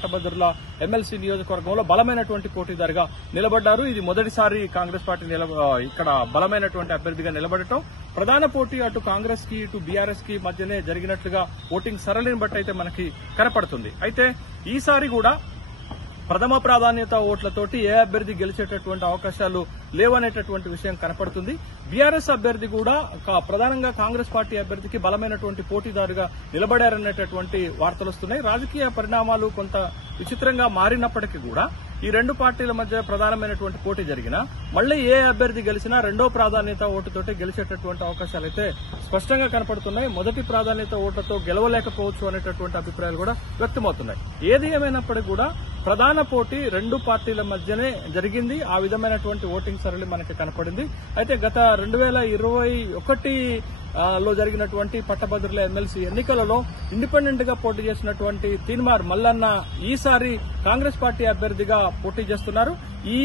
పట్టభద్రుల ఎమ్మెల్సీ నియోజకవర్గంలో బలమైనటువంటి పోటీదారుగా నిలబడ్డారు. ఇది మొదటిసారి కాంగ్రెస్ పార్టీ ఇక్కడ బలమైనటువంటి అభ్యర్థిగా నిలబడటం. ప్రధాన పోటీ అటు కాంగ్రెస్ కి ఇటు బీఆర్ఎస్ కి మధ్యనే జరిగినట్లుగా ఓటింగ్ సరళిని బట్టి అయితే మనకి కనపడుతుంది. అయితే ఈసారి కూడా ప్రథమ ప్రాధాన్యత ఓట్లతోటి ఏ అభ్యర్థి గెలిచేటటువంటి అవకాశాలు లేవనేటటువంటి విషయం కనపడుతుంది. బీఆర్ఎస్ అభ్యర్థి కూడా ప్రధానంగా కాంగ్రెస్ పార్టీ అభ్యర్థికి బలమైనటువంటి పోటీదారుగా నిలబడారనేటటువంటి వార్తలు వస్తున్నాయి. రాజకీయ పరిణామాలు కొంత విచిత్రంగా మారినప్పటికీ కూడా ఈ రెండు పార్టీల మధ్య ప్రధానమైనటువంటి పోటీ జరిగినా మళ్లీ ఏ అభ్యర్థి గెలిచినా రెండో ప్రాధాన్యత ఓటుతోటి గెలిచేటటువంటి అవకాశాలైతే స్పష్టంగా కనపడుతున్నాయి. మొదటి ప్రాధాన్యత ఓట్లతో గెలవలేకపోవచ్చు అనేటటువంటి అభిప్రాయాలు కూడా వ్యక్తమవుతున్నాయి. ఏది ఏమైనప్పటికీ కూడా ప్రధాన పోటీ రెండు పార్టీల మధ్యనే జరిగింది. ఆ విధమైనటువంటి ఓటింగ్ సరళి మనకి కనపడింది. అయితే గత 2021 లో జరిగినటువంటి పట్టభద్రుల ఎమ్మెల్సీ ఎన్నికలలో ఇండిపెండెంట్ గా పోటీ చేసినటువంటి తీన్మార్ మల్లన్న ఈసారి కాంగ్రెస్ పార్టీ అభ్యర్థిగా పోటీ చేస్తున్నారు. ఈ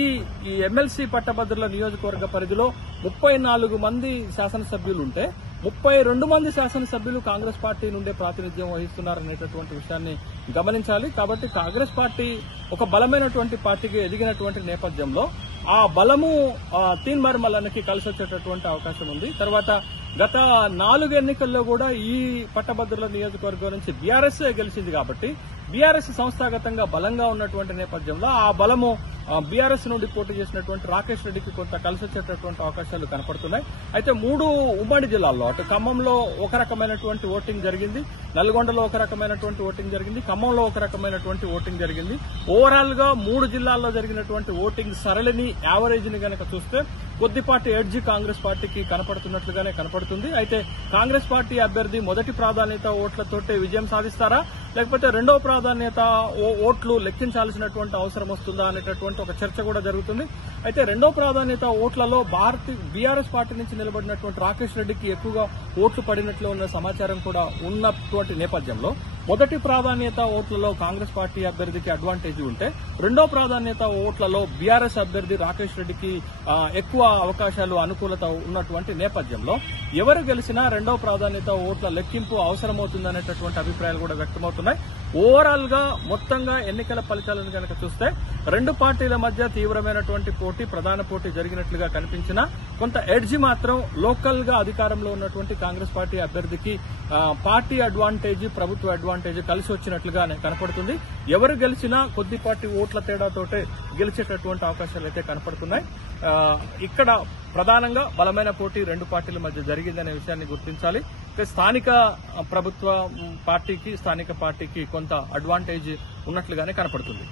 ఎమ్మెల్సీ పట్టభద్రుల నియోజకవర్గ పరిధిలో 34 మంది శాసనసభ్యులుంటే 32 మంది శాసనసభ్యులు కాంగ్రెస్ పార్టీ నుండే ప్రాతినిధ్యం వహిస్తున్నారనేటటువంటి విషయాన్ని గమనించాలి. కాబట్టి కాంగ్రెస్ పార్టీ ఒక బలమైనటువంటి పార్టీకి ఎదిగినటువంటి నేపథ్యంలో ఆ బలము తీన్మార్ మల్లన్నకి కలిసి వచ్చేటటువంటి అవకాశం ఉంది. తర్వాత గత 4 ఎన్నికల్లో కూడా ఈ పట్టభద్రుల నియోజకవర్గం నుంచి బీఆర్ఎస్ గెలిచింది. కాబట్టి బీఆర్ఎస్ సంస్థాగతంగా బలంగా ఉన్నటువంటి నేపథ్యంలో ఆ బలము బీఆర్ఎస్ నుండి పోటీ చేసినటువంటి రాకేష్ రెడ్డికి కొంత కలిసి వచ్చేటటువంటి అవకాశాలు కనపడుతున్నాయి. అయితే 3 ఉమ్మడి జిల్లాల్లో అటు ఖమ్మంలో ఒక రకమైనటువంటి ఓటింగ్ జరిగింది, నల్గొండలో ఒక రకమైనటువంటి ఓటింగ్ జరిగింది, ఖమ్మంలో ఒక రకమైనటువంటి ఓటింగ్ జరిగింది. ఓవరాల్ గా 3 జిల్లాల్లో జరిగినటువంటి ఓటింగ్ సరళిని యావరేజ్ ని గనక చూస్తే కొద్దిపాటి ఎడ్జి కాంగ్రెస్ పార్టీకి కనపడుతున్నట్లుగానే కనపడుతుంది. అయితే కాంగ్రెస్ పార్టీ అభ్యర్థి మొదటి ప్రాధాన్యత ఓట్లతోటే విజయం సాధిస్తారా, లేకపోతే రెండో ప్రాధాన్యత ఓట్లు లెక్కించాల్సినటువంటి అవసరం వస్తుందా అనేటటువంటి ఒక చర్చ కూడా జరుగుతుంది. అయితే రెండో ప్రాధాన్యత ఓట్లలో బీఆర్ఎస్ పార్టీ నుంచి నిలబడినటువంటి రాకేష్ రెడ్డికి ఎక్కువగా ఓట్లు పడినట్లు ఉన్న సమాచారం కూడా ఉన్నటువంటి నేపథ్యంలో మొదటి ప్రాధాన్యత ఓట్లలో కాంగ్రెస్ పార్టీ అభ్యర్థికి అడ్వాంటేజ్ ఉంటే రెండో ప్రాధాన్యత ఓట్లలో బీఆర్ఎస్ అభ్యర్థి రాకేష్ రెడ్డికి ఎక్కువ అవకాశాలు అనుకూలత ఉన్నటువంటి నేపథ్యంలో ఎవరు గెలిచినా రెండో ప్రాధాన్యత ఓట్ల లెక్కింపు అవసరమవుతుందనేటటువంటి అభిప్రాయాలు కూడా వ్యక్తమవుతున్నాయి. ఓవరాల్ గా మొత్తంగా ఎన్నికల ఫలితాలను కనుక చూస్తే రెండు పార్టీల మధ్య తీవ్రమైనటువంటి పోటీ, ప్రధాన పోటీ జరిగినట్లుగా కనిపించినా కొంత ఎడ్జి మాత్రం లోకల్ గా అధికారంలో ఉన్నటువంటి కాంగ్రెస్ పార్టీ అభ్యర్థికి పార్టీ అడ్వాంటేజ్, ప్రభుత్వ అడ్వాంటేజ్ కలిసి వచ్చినట్లుగా కనపడుతుంది. ఎవరు గెలిచినా కొద్దిపాటి ఓట్ల తేడాతోటే గెలిచేటటువంటి అవకాశాలు అయితే కనపడుతున్నాయి. ఇక్కడ ప్రధానంగా బలమైన పోటీ రెండు పార్టీల మధ్య జరిగిందనే విషయాన్ని గుర్తించాలి. స్థానిక ప్రభుత్వ పార్టీకి, స్థానిక పార్టీకి కొంత అడ్వాంటేజ్ ఉన్నట్లుగానే కనపడుతుంది.